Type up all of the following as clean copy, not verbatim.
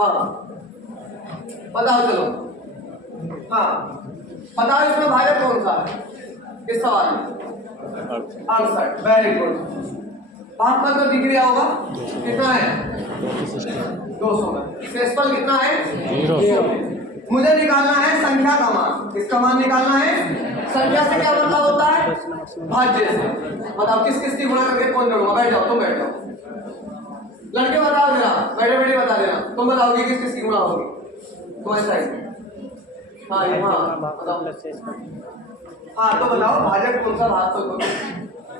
हाँ बताओ चलो। हाँ बताओ इसमें भाजक कौन सा है इस सवाल में? 68। Very good. भागफल तो दिख रहा होगा कितना है? 200 में। शेषफल कितना है? 0। मुझे निकालना है संख्या का मान। इसका मान निकालना है। संख्या से क्या मतलब होता है? भाज्य से। बताओ किस किस की गुणा करके कौन जोड़ूंगा? बैठ जाओ, तुम बैठ जाओ। लड़के बताओ जरा, बैठे बैठे बता देना। तुम बताओगे किस किस की गुणा होगी तुम्हारी साइड में? हाँ ये हाँ बताओ। हाँ तो बताओ भाजक कौन सा भागफल करूं?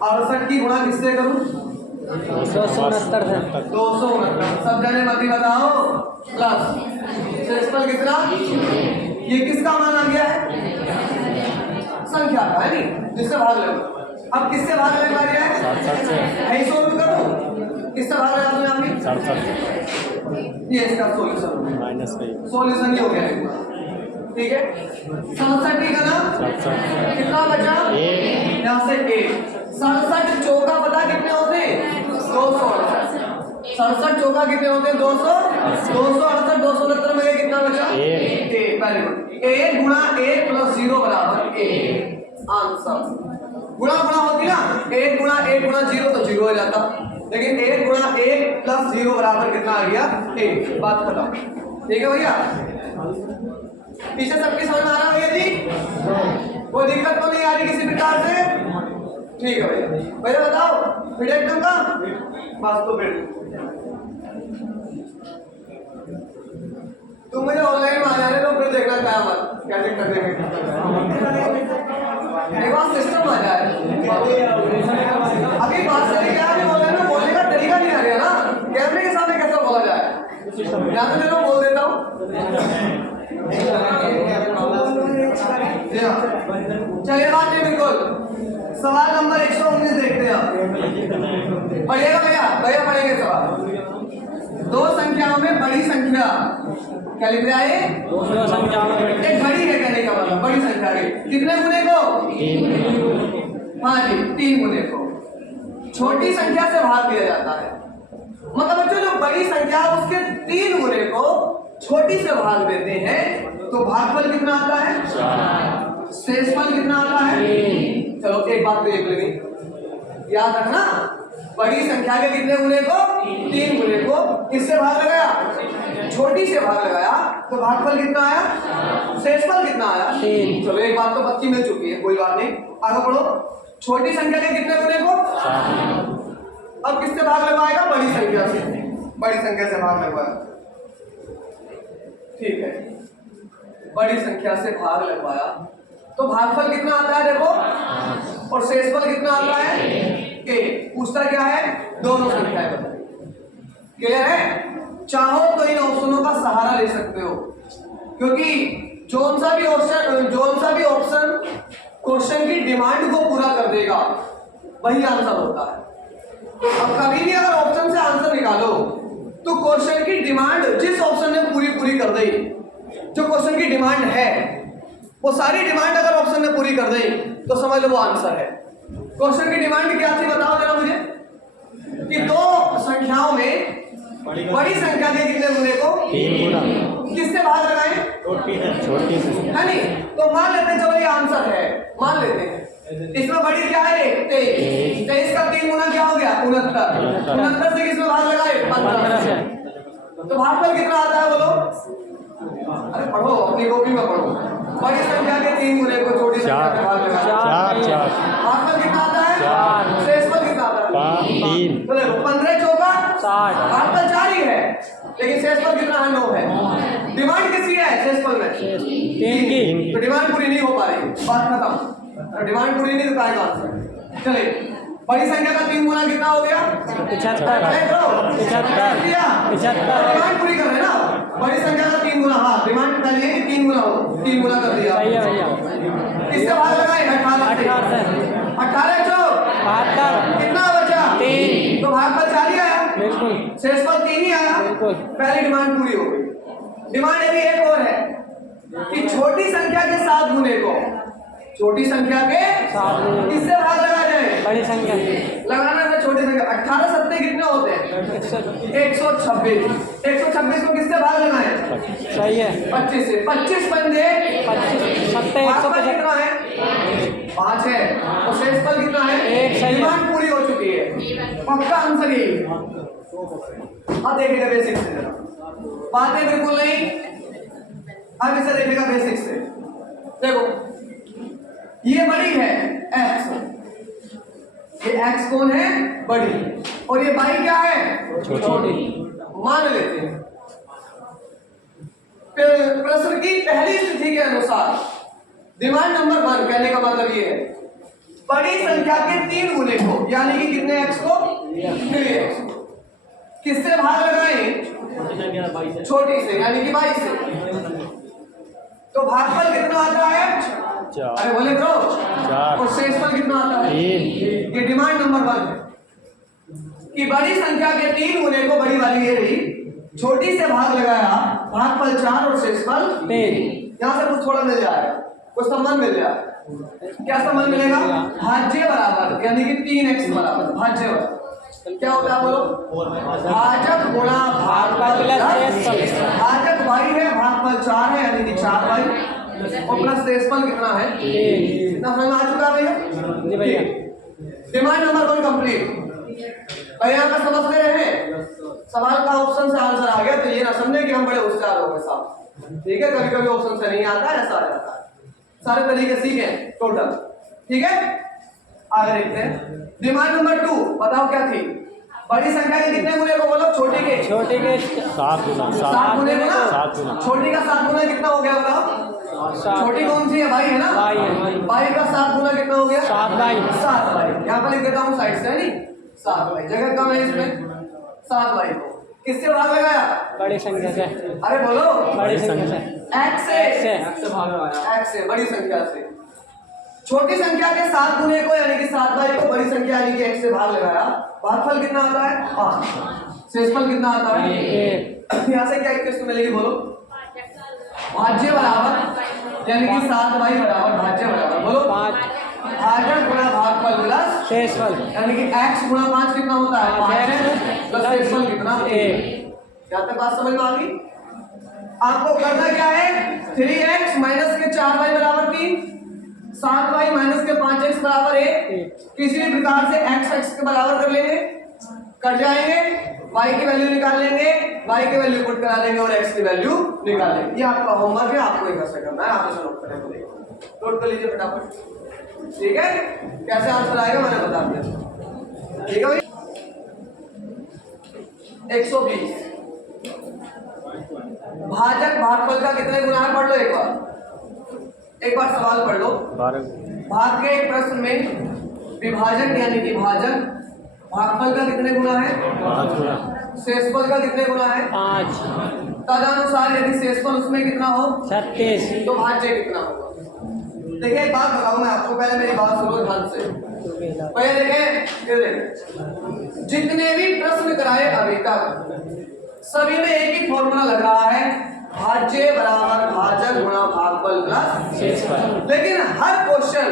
68 की गुणा किससे करूं? 269 269। सब जने मत ही बताओ। प्लस शेषफल कितना? ये किसका मान आ गया है? संख्या का है नहीं, जिससे भाग लो। अब किससे भाग लेने वाली है? 67 से। यही सोल्व करो। किससे भाग लगा दूं आपने? 67 से। ये इसका सॉल्यूशन माइनस सॉल्यूशन ही हो गया। ठीक है 67 का ना 67 कितना बचा? यहाँ से 1। 67 चौका पता कितने होते हैं? 268। 67 चौका कितने होते हैं? 200। 268 269 में कितना बचा? 1। Very good. 1 गुणा 1 प्लस 0 बराबर 1। आंसर गुणा गुणा होती ना, 1 गुणा 1 गुणा 0 तो 0 हो जाता, लेकिन 1 गुणा 1 प्लस 0 बराबर कितना आ गया? 1। बात खत्म। ठीक है भैया, पीछे सबकी समझ में आ रहा है भैया जी? कोई दिक्कत तो नहीं आ रही किसी प्रकार से? ठीक है भैया। भैया बताओ फिर एकदम का बस तो फिर तुम मुझे ऑनलाइन आ जाने तो फिर देखना क्या मत कैसे करने में एक बार सिस्टम आ जाए। अभी बात चली क्या है? ऑनलाइन में बोलने का तरीका नहीं आ रहा ना, कैमरे के सामने कैसे बोला जाए? या तो मैं बोल देता हूँ। चलिए बात नहीं बिल्कुल। सवाल नंबर 119 देखते हैं आप। पढ़िएगा भैया, भैया पढ़ेंगे सवाल। दो संख्याओं में बड़ी संख्या क्या लिख रहा है? दो संख्या में एक बड़ी है कहने का मतलब, बड़ी संख्या है कितने गुने को? 3। हाँ जी 3 गुने को छोटी संख्या से भाग दिया जाता है। मतलब बच्चों जो बड़ी संख्या उसके 3 गुने को छोटी से भाग देते हैं तो भागफल कितना आता है? 4। शेषफल कितना आता है? 3। चलो एक बात तो देख लेंगे, याद रखना बड़ी संख्या के कितने गुने को? 3 गुने को किससे भाग लगाया? छोटी से भाग लगाया तो भागफल कितना आया? शेषफल कितना आया? 3। चलो एक बात तो पक्की मिल चुकी है, कोई बात नहीं, आगे बढ़ो। छोटी संख्या के कितने गुने को? 4। अब किससे भाग लगवाएगा? बड़ी संख्या से। बड़ी संख्या से भाग लगवाया, ठीक है, बड़ी संख्या से भाग लगवाया तो भागफल कितना आता है देखो, और शेषफल कितना आता है? 1। पूछता क्या है? दोनों संख्याएं बताइए। क्लियर है? चाहो तो इन ऑप्शनों का सहारा ले सकते हो, क्योंकि जोन सा भी ऑप्शन क्वेश्चन की डिमांड को पूरा कर देगा वही आंसर होता है। अब कभी भी अगर ऑप्शन से आंसर निकालो तो क्वेश्चन की डिमांड जिस ऑप्शन ने पूरी कर दी, जो क्वेश्चन की डिमांड है वो सारी डिमांड अगर ऑप्शन ने पूरी कर दी तो समझ लो वो आंसर है। क्वेश्चन की डिमांड क्या थी बताओ जरा मुझे, कि दो संख्याओं में बड़ी संख्या के कितने गुने को? 3 गुना किससे भाग लगाएं? छोटी से है नहीं, तो मान लेते हैं चलो ये आंसर है, मान लेते हैं इसमें बड़ी क्या है? 23। 23 का 3 गुना क्या हो गया? 69। 69 से किसमें भाग लगाए? 15 से। तो भागफल कितना आता है बोलो? अरे पढ़ो, अपनी कॉपी में पढ़ो। बड़ी संख्या के 3 गुने को छोटी संख्या में भाग लगाए। 4। भागफल कितना आता है? 4। शेषफल कितना आता है? 3। तो देखो 15 चौका 60। भागफल 4 ही है, लेकिन शेषफल कितना है? 9 है। डिमांड किसकी है शेषफल में? 3 की। तो डिमांड पूरी नहीं हो पा रही, बात खत्म। तो डिमांड पूरी नहीं तो आएगा आंसर। चलिए बड़ी संख्या का 3 गुना कितना हो गया? 75। 75। डिमांड पूरी कर रहे हैं ना, बड़ी संख्या का 3 गुना। हाँ डिमांड पहले है कि 3 गुना हो, 3 गुना कर दिया। सही है भैया। किससे भाग लगाए? 18 से। 18 चौक 72। कितना बचा? 3। तो भागफल 4 ही आया, बिल्कुल शेषफल 3 ही आया। बिल्कुल। पहली डिमांड पूरी हो गई। डिमांड अभी एक और है कि छोटी संख्या के 7 गुने को, छोटी संख्या के 7 गुने किससे भाग लगा जाए? बड़ी संख्या लगाना है छोटी संख्या। 18 सत्ते कितने होते हैं? 126। 126 को किससे भाग लगाए? सही है। 25 से 25 पंजे 25 सत्ते 175 175 कितना है 5 है और शेषफल कितना है एक। सही है। डिमांड पूरी हो चुकी है, पक्का आंसर यही है। अब देखिएगा बेसिक से जरा, बातें बिल्कुल नहीं। अब इसे देखिएगा बेसिक से। देखो ये बड़ी है x, ये x कौन है बड़ी, और ये y क्या है छोटी, मान लेते हैं। फिर प्रश्न की पहली स्थिति के अनुसार डिमांड नंबर 1 कहने का मतलब ये है बड़ी संख्या के 3 गुने को, यानी कि कितने x को 3x को किससे भाग लगाएं छोटी से, यानी कि 22 से। तो भागफल कितना आता है 4। अरे बोले ब्रो 4 और शेषफल कितना आता है 3। ये डिमांड नंबर 1 है कि बड़ी संख्या के 3 गुने को, बड़ी वाली ये रही, छोटी से भाग लगाया, भागफल 4 और शेषफल 3। यहां से कुछ थोड़ा मिल जाएगा, कुछ संबंध मिल जाएगा। क्या संबंध मिलेगा भाज्य बराबर, यानी कि 3x बराबर भाज्य बराबर क्या होता है बोलो भाजक गुणा भागफल प्लस शेषफल। भाजक y है, भागफल 4 है, यानी कि 4y और प्लस शेषफल कितना है 3। इतना समझ आ चुका है भैया जी भैया। Demand number 1 complete. और यहाँ पे समझते रहे सवाल का ऑप्शन से आंसर आ गया तो ये ना समझे कि हम बड़े होशियार हो गए साहब, ठीक है। कभी कभी ऑप्शन से नहीं आता है, ऐसा आ जाता है। सारे तरीके सीखे टोटल, ठीक है। आगे देखते हैं डिमांड नंबर 2, बताओ क्या थी। बड़ी संख्या के कितने गुने को बोलो छोटी के 7 गुना 7 गुने को ना, 7 गुना। छोटी का 7 गुना कितना हो गया बताओ। 7 छोटी कौन सी है भाई है ना, भाई है। भाई का 7 गुना कितना हो गया 7 भाई। 7 भाई। यहाँ पर लिख देता हूँ साइड से, है नहीं 7 भाई, जगह कम है इसमें। 7 भाई को किससे भाग लगाया बड़ी संख्या से। अरे बोलो बड़ी संख्या से x से भाग लगाया, x से बड़ी संख्या से। छोटी संख्या के 7 गुने को, यानी कि 7 भाई को बड़ी संख्या यानी कि x से भाग लगाया, भागफल कितना आता है 5, शेषफल कितना आता है 1। यहाँ से क्या किसको मिलेगी बोलो भाज्य बराबर, यानी कि 7 भाई बराबर भाज्य बराबर बोलो 5 भाजक गुणा भागफल प्लस शेषफल, यानी कि x गुणा 5 कितना होता है 5 प्लस शेषफल कितना 1। यहाँ तक बात समझ में आ गई। आपको करना क्या है 3x माइनस के 4y बराबर 3, 7y माइनस के 5x बराबर 1। किसी भी प्रकार से x के बराबर कर लेंगे, कट जाएंगे, y की वैल्यू निकाल लेंगे, y की वैल्यू पुट करा लेंगे और x की वैल्यू निकाल लेंगे। ये आपका होमवर्क है, आपको एक ऐसा करना है, आप इसे नोट करेंगे, नोट कर लीजिए फटाफट, ठीक है। कैसे आंसर आएगा मैंने बता दिया, ठीक है भाई। 120 भाजक भागफल का कितने गुना है पढ़ लो एक बार सवाल पढ़ लो। 12 भाग के एक प्रश्न में विभाजक यानी कि भाजक भागफल का कितने गुना है 5 गुना, शेषफल का कितने गुना है 5। तदनुसार यदि शेषफल उसमें कितना हो 36 तो भाज्य कितना होगा। देखिए एक बात बताऊं मैं आपको, पहले मेरी बात सुनो ध्यान से। पहले देखें जितने भी प्रश्न कराए अभी तक सभी में एक ही फॉर्मूला लग रहा है भाज्य बराबर भाजक गुणा भागफल प्लस शेषफल। लेकिन हर क्वेश्चन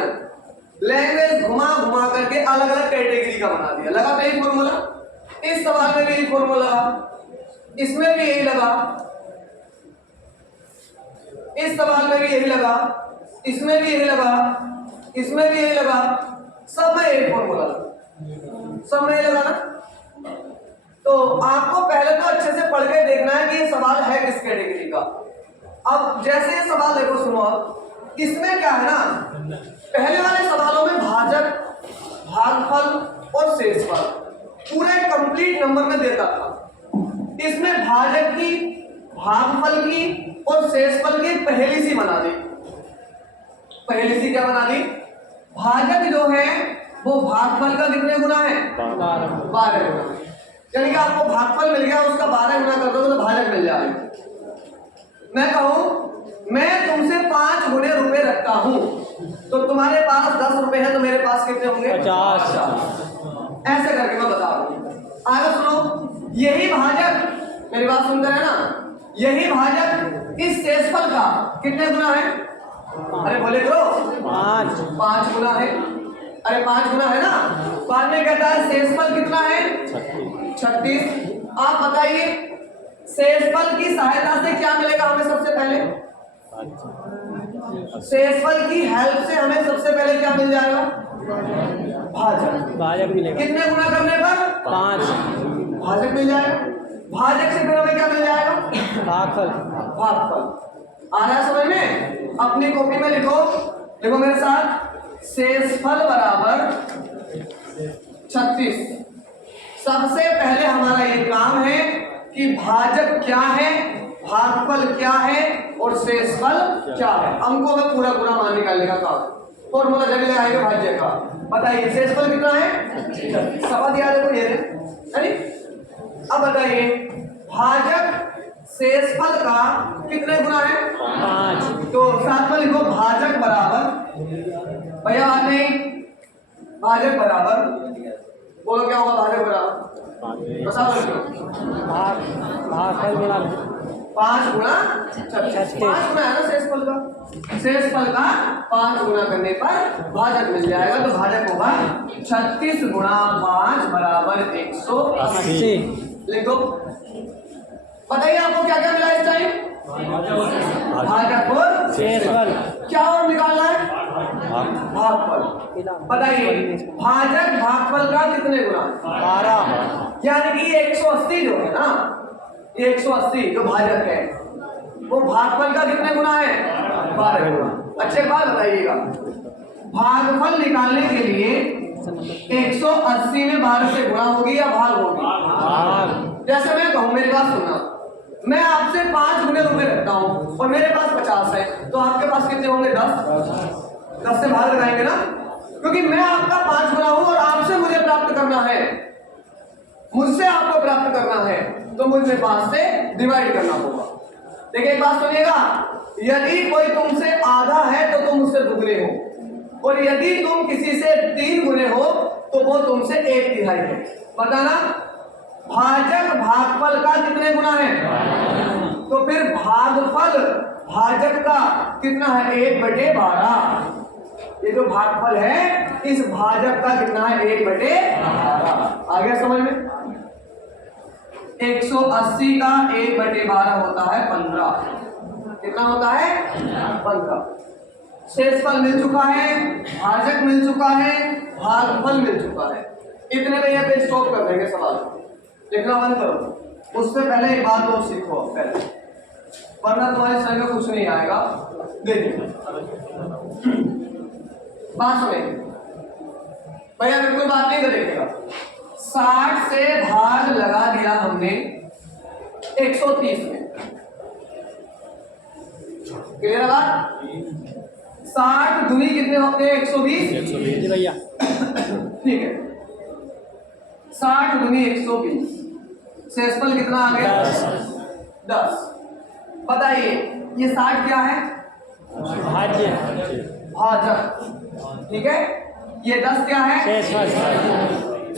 लैंग्वेज घुमा घुमा करके अलग अलग कैटेगरी का बना दिया। लगा था यही फॉर्मूला, इस सवाल में भी यही फॉर्मूला लगा, इसमें भी यही लगा, इस सवाल में भी यही लगा, इसमें भी यही लगा, इसमें भी यही लगा, सब में यही फॉर्मूला लगा, सब में यही लगा ना। तो आपको पहले तो अच्छे से पढ़ के देखना है कि ये सवाल है किस कैटेगरी का। अब जैसे ये सवाल देखो सुनो, अब इसमें क्या है ना, पहले वाले सवालों में भाजक भागफल और शेषफल पूरा एक कंप्लीट नंबर में देता था। इसमें भाजक की भागफल की और शेषफल की पहली सी बना दी। पहली सी क्या बना दी, भाजक जो है वो भागफल का कितने गुना है 12 गुना, यानी कि आपको भागफल मिल गया उसका 12 गुना कर दो तो भाजक मिल जाएगा। मैं कहूं मैं तुमसे 5 गुने रुपए रखता हूं तो तुम्हारे पास 10 रुपए है तो मेरे पास कितने होंगे 50। ऐसे करके मैं बता रहा हूं। आगे सुनो, यही भाजक मेरी बात सुनते हैं ना, यही भाजक इस शेषफल का कितने गुना है, अरे बोले करो 5 गुना है। अरे 5 गुना है ना। बाद में कहता है शेषफल कितना है 36। आप बताइए शेषफल की सहायता से क्या मिलेगा शेषफल की हेल्प से हमें सबसे पहले क्या मिल जाएगा? भाजक। भाजक मिलेगा। कितने गुना करने पर? 5। भाजक मिल जाएगा। भाजक से फिर हमें क्या मिल जाएगा? भागफल। भागफल। आ रहा है समझ में? अपनी कॉपी में लिखो, लिखो मेरे साथ, शेषफल बराबर 36। सबसे पहले हमारा ये काम है कि भाजक क्या है, भागफल क्या है और शेषफल क्या है, अंकों में पूरा पूरा मान निकालने का काम। फॉर्मूला जब लगाएंगे भाज्य का। बताइए शेषफल कितना है? समझ याद है कोई है? अब बताइए भाजक शेषफल का कितने गुना है? 5। तो साथ में लिखो भाजक बराबर, भैया बात नहीं, भाजक बराबर, बोलो क्या होगा भाजक बराबर? भागफल गुना 5 गुना 36। 5 गुना है ना शेषफल का। शेषफल का 5 गुना करने पर भाजक मिल जाएगा। तो भाजक होगा 36 गुना 5 बराबर 180। लिखो। बताइए आपको क्या क्या मिला इस टाइम? भाजक और शेषफल। क्या और निकालना है? भागफल। बताइए भाजक भागफल का कितने गुना? 12। यानी कि 180 जो है ना, 180 जो भाजक है वो भागफल का कितने गुना है? 12 गुना। अच्छे बात बताइएगा, भागफल निकालने के लिए 180 में 12 से गुणा होगी या भाग होगी? जैसे मैं कहूं, मेरी बात सुनना, मैं आपसे 5 गुने रुपए रखता हूं और मेरे पास 50 है, तो आपके पास कितने होंगे? 10। 10 से भाग लगाएंगे ना, क्योंकि मैं आपका 5 गुना हूं और आपसे मुझे प्राप्त करना है, मुझसे आपको प्राप्त करना है, तो मुझे 5 से डिवाइड करना होगा। देखिए एक बात सुनिएगा, यदि कोई तुमसे आधा है तो तुम उससे दुगने हो, और यदि तुम किसी से 3 गुने हो तो वो तुमसे 1/3 है। बताना भाजक भागफल का कितने गुना है? तो फिर भागफल भाजक का कितना है? 1/12। ये जो भागफल है इस भाजक का कितना है? 1/12। आ गया समझ में? 180 का 1/12 होता है 15। कितना होता है? 15। शेषफल मिल चुका है, भाजक मिल चुका है, भागफल मिल चुका है। इतने में यहाँ पे स्टॉप कर देंगे सवाल, लिखना बंद करो। उससे पहले एक बात और सीखो पहले, वरना तुम्हारे सर में कुछ नहीं आएगा। देखिए बात सुने भैया, बिल्कुल बात नहीं करेगा। 60 से भाग लगा दिया हमने 130 में। क्लियर है बात? 60 दूनी कितने होते हैं? 120 भैया। ठीक है, 60 दूनी 120। शेषफल कितना आ गया? 10। बताइए ये 60 क्या है? भाज्य। भाजक। ठीक है, ये 10 क्या है? शेषफल।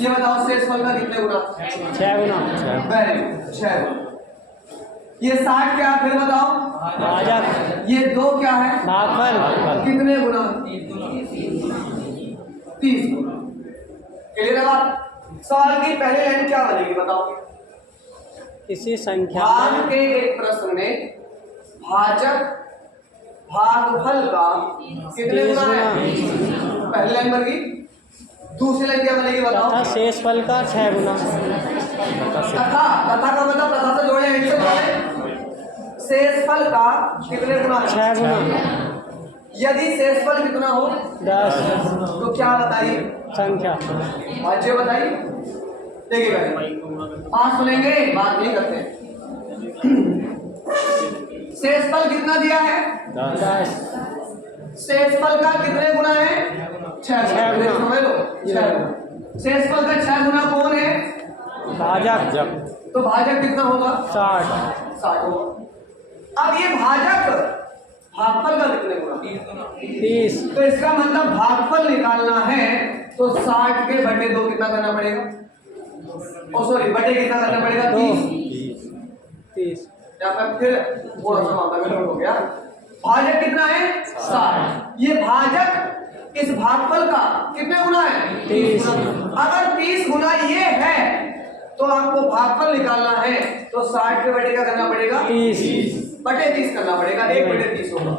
ये बताओ शेषफल का कितने गुना? 6 गुना। वेरी गुड, 6 गुना। ये 60 क्या है फिर बताओ? भाजक। ये 2 क्या है? भागफल। कितने गुना? 30 गुना। क्लियर है बात? सवाल की पहली लाइन क्या बनेगी बताओ? किसी संख्या भाग के एक प्रश्न में भाजक भागफल का कितने गुना है? पहली लाइन बन गई। दूसरी लाइन क्या बनेगी बताओ? तथा शेषफल का 6 गुना। तथा, तथा का मतलब तथा से जोड़े, एक से जोड़े। शेषफल का कितने गुना है? 6 गुना। यदि शेषफल कितना हो? 10। तो क्या बताइए? संख्या। भाज्य बताइए। देखिए आज सुनेंगे, बात नहीं करते। शेषफल कितना दिया है? 10। शेषफल का कितने गुना है? 6 गुना। समझ लो 6 गुना। शेषफल का 6 गुना कौन है? भाजक। तो भाजक कितना होगा? 60 होगा। अब ये भाजक भागफल का कितने गुना? 30। तो इसका मतलब भागफल निकालना है तो 60 के बटे 2 कितना करना पड़ेगा? ओ सॉरी, बटे कितना करना पड़ेगा? 30। या फिर थोड़ा सा मामला गड़बड़ हो गया। भाजक कितना है? 60। ये भाजक इस भागफल का कितने गुना है? 30। अगर 30 गुना ये है तो आपको भागफल निकालना है तो 60 के बटे क्या करना पड़ेगा? 30। बटे 30 करना पड़ेगा, 1/30 होगा।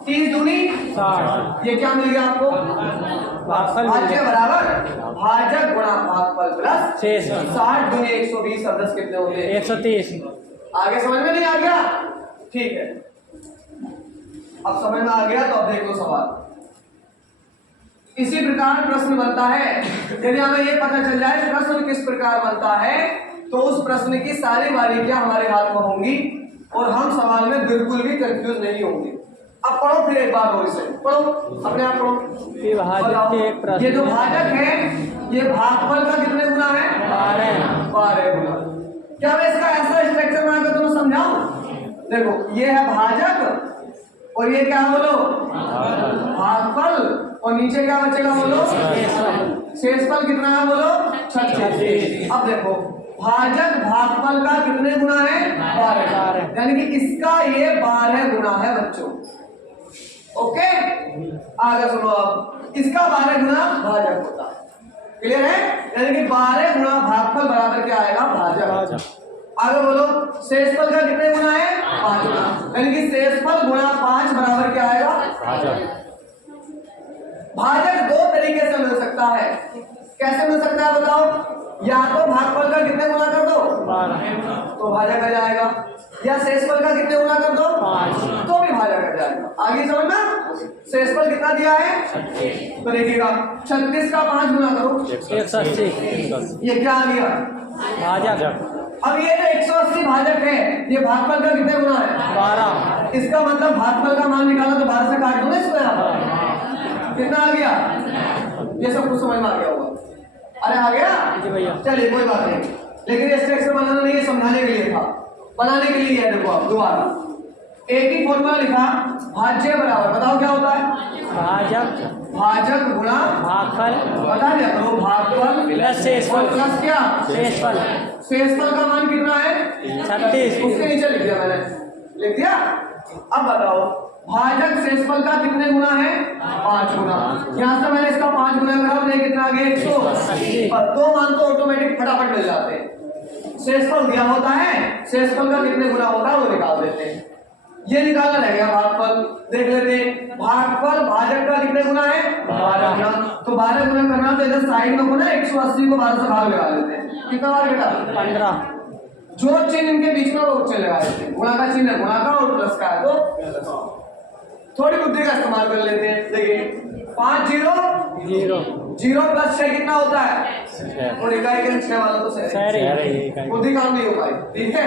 30 दूनी 60। ये क्या मिल गया आपको? भागफल भाज्य बराबर भाजक गुणा भागफल प्लस शेषफल। 60 दूनी 120 और 10 कितने होते हैं? 130। आगे समझ में नहीं आ गया? ठीक है, अब समझ में आ गया तो अब देख लो सवाल। इसी प्रकार प्रश्न बनता है। यदि हमें ये पता चल जाए प्रश्न किस प्रकार बनता है तो उस प्रश्न की सारी बारीकियां हमारे हाथ में होंगी और हम सवाल में बिल्कुल भी कंफ्यूज नहीं होंगे। अब पढ़ो फिर एक बार और इसे पढ़ो, अपने आप पढ़ो। भाजक के एक प्रश्न, ये जो भाजक है ये भागफल का कितने गुना है? 12 गुना। क्या मैं इसका ऐसा स्ट्रक्चर बनाकर तुम्हें समझाऊं? देखो ये है भाजक और ये क्या है बोलो? भागफल। और नीचे क्या बचेगा बोलो? शेषफल कितना है बोलो? 36। अब देखो भाजक भागफल का कितने गुना है? 12। यानी कि इसका ये 12 गुना है बच्चों। ओके, आगे सुनो। अब इसका 12 गुना भाजक होता है। क्लियर है? यानी कि 12 गुना भागफल बराबर क्या आएगा? भाजक। आगे बोलो शेषफल का कितने गुना है? 5 गुना। यानी कि शेषफल गुणा 5 बराबर क्या आएगा? भाजक। भाजक दो तरीके से मिल सकता है। कैसे मिल सकता है बताओ? या तो भागफल का कितने गुना कर दो 12 तो भाजक आ जाएगा, या शेषफल का कितने गुना कर दो 5 तो भी भाजक आ जाएगा। आगे समझना, शेषफल कितना दिया है तो देखिएगा 36 का 5 गुना करो 180। ये क्या आ गया? भाजक। अब ये जो 180 भाजक है ये भागफल का कितने गुना है? 12। इसका मतलब भागफल का मान निकाला तो 12 से काट दो ना इसको। यहाँ कितना आ गया? ये सब कुछ समझ में आ गया होगा। अरे आ गया जी भैया। चलिए कोई बात नहीं, लेकिन ये स्ट्रक्चर बनाना नहीं है, समझाने के लिए था। बनाने के लिए है। देखो आप दोबारा एक ही फॉर्मूला लिखा, भाज्य बराबर बताओ क्या होता है? भाजक गुणा भागफल बता दिया करो, भागफल प्लस शेषफल प्लस क्या? शेषफल। शेषफल का मान कितना है? 36। उसके नीचे लिख दिया मैंने, लिख दिया। अब बताओ भाजक शेषफल का कितने गुना है? 5 गुना। यहाँ से मैंने इसका 5 गुना करा तो कितना आ गया? 180। और दो मान तो ऑटोमेटिक फटाफट मिल जाते हैं। शेषफल दिया होता है, शेषफल का कितने गुना होता है वो निकाल देते हैं। ये निकालना रह गया भागफल, देख लेते हैं। भागफल भाजक का कितने गुना है? 12 गुना। तो 12 गुना करना तो इधर साइड में गुना 180 को 12 से भाग लगा लेते हैं। कितना बार बेटा? 15। जो चिन्ह इनके बीच में वो चिन्ह लगा देते हैं। गुणा का चिन्ह गुणा का और प्लस का है तो थोड़ी बुद्धि का इस्तेमाल कर लेते हैं। देखिए 5 0 0 प्लस 6 कितना होता है? और इकाई के 6 वाला तो सही बुद्धि काम नहीं हो पाई। ठीक है,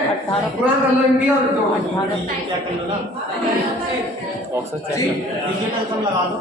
गुणा कर लो इनकी और जोड़ो। डिजिटल सम लगा दो।